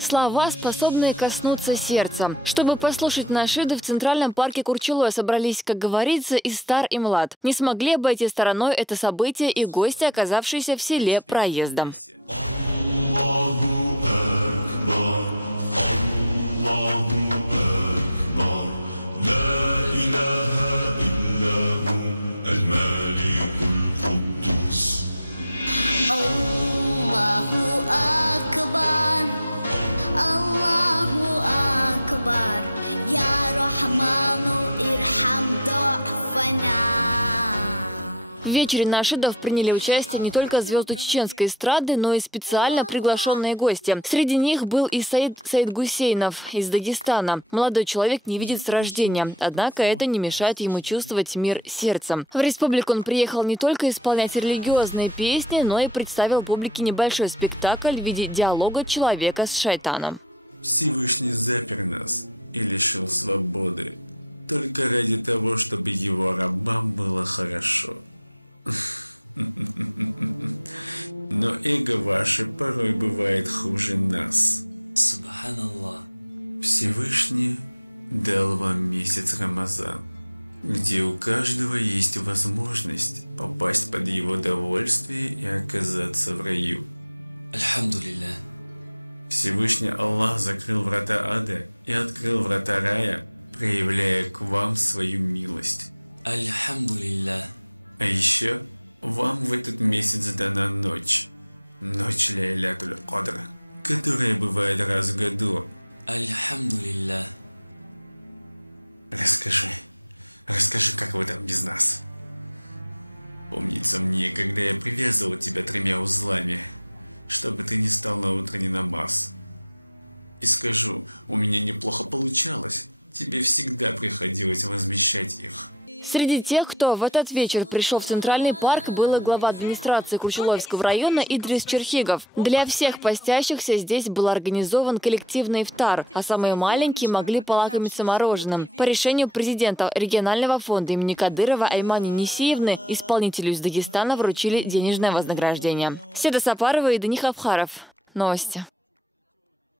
Слова, способные коснуться сердца. Чтобы послушать нашиды, в Центральном парке Курчулой собрались, как говорится, и стар, и млад. Не смогли обойти стороной это событие и гости, оказавшиеся в селе проездом. Аллаху Акбар, Я Рахману Ирхам Ду'фана. В вечере нашидов приняли участие не только звезды чеченской эстрады, но и специально приглашенные гости. Среди них был и Саид Гусейнов из Дагестана. Молодой человек не видит с рождения, однако это не мешает ему чувствовать мир сердцем. В республику он приехал не только исполнять религиозные песни, но и представил публике небольшой спектакль в виде диалога человека с шайтаном. Всевышний запер нас и лишил свободы только ради того, чтобы его рабам было хорошо. Но эго ваше порой бывает хуже нас. Субханаллах. Всевышний дал вам месяц Рамазан, где у каждого есть возможность попасть под его довольствие и оказаться в раю. Альхамдулиллах. Всевышний Аллах закрыл врата ада и открыл врата рая, проявляя к вам свою милость. Альхамдулиллах. А еще вам в этот месяц дана ночь. Ночь Ляйлятуль Кадр, которая бывает раз в году. Альхамдулиллах. Расскажи, как вы там без нас. Помнится мне, когда я привязывал тебя 3 узлами, чтобы ты не стал на утренний намаз. И скажу, у меня неплохо получалось. Тебе всегда приходилось возмещать их. Среди тех, кто в этот вечер пришел в Центральный парк, был и глава администрации Курчуловского района Идрис Черхигов. Для всех постящихся здесь был организован коллективный ифтар, а самые маленькие могли полакомиться мороженым. По решению президента регионального фонда имени Кадырова Аймани Несиевны исполнителю из Дагестана вручили денежное вознаграждение. Седа Сапарова и Дани Хавхаров. Новости.